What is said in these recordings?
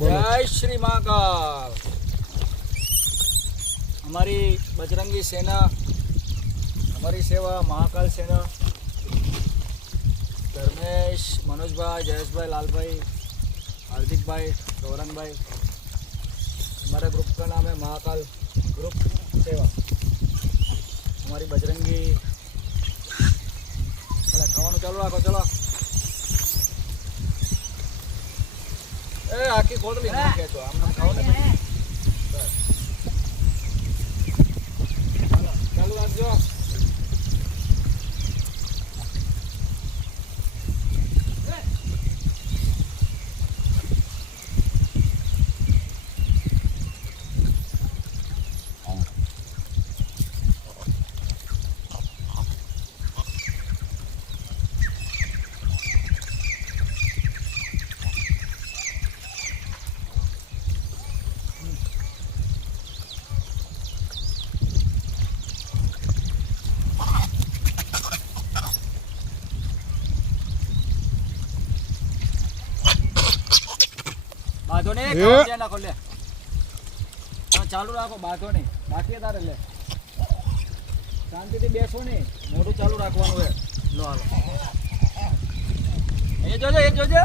जय श्री महाकाल। हमारी बजरंगी सेना, हमारी सेवा महाकाल सेना। धर्मेश, मनोज भाई, जयेश भाई, लाल भाई, हार्दिक भाई, गौरंग भाई। हमारे ग्रुप का नाम है महाकाल ग्रुप सेवा। हमारी बजरंगी खावा चालू रखो। चलो ए आखी खोदली ना के तो हम खाओ ने चालू रखो। बाधो नहीं काम ना खोले चालू रखो। बाधो नहीं बाकी तारे ले शांति थी बेसो नहीं मोटू चालू रखवानुं है। लो हालो ए जोजे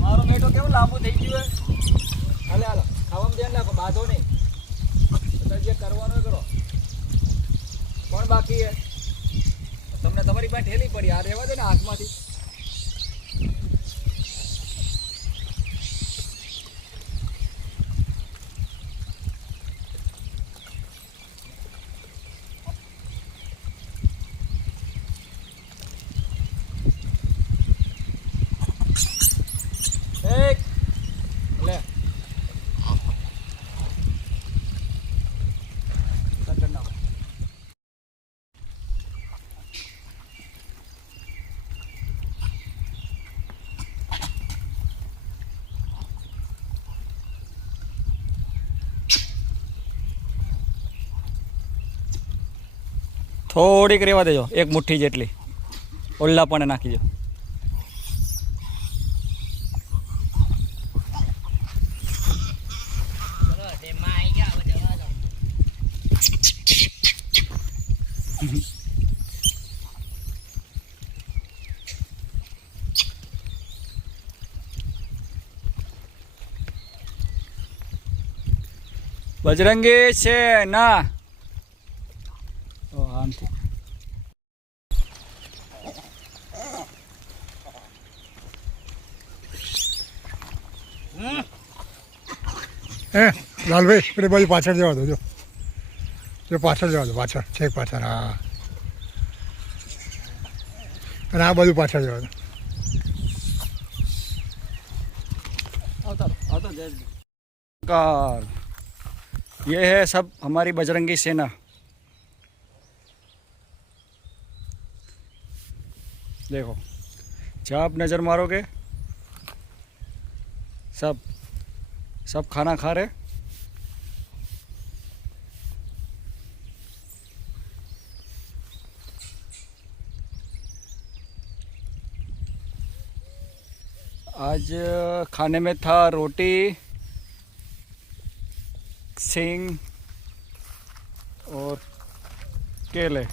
मारो बेटो केवो लांबो થઈ ગયો है। हाले हालो खावामां ધ્યાન રાખો। बाधो नहीं तो जे करवानुं है करो। कोण बाकी है તમને તમારી પાસે ઠેલી પડી આ રહેવા દે ને હાથમાંથી। ले થોડીક રેવા દેજો, એક મુઠ્ઠી જેટલી ઓલ્લા પણ નાખી દો। बजरंगी सेना आमथी लाल भाई पेली बाजू पाछळ जवा दो। जो पाछळ जवा दो, पाछळ छेक पाछळ। हाँ અને આ બાજુ પાછળ જવા दो। ये है सब हमारी बजरंगी सेना। देखो जहाँ आप नज़र मारोगे सब खाना खा रहे। आज खाने में था रोटी, सींग और केले।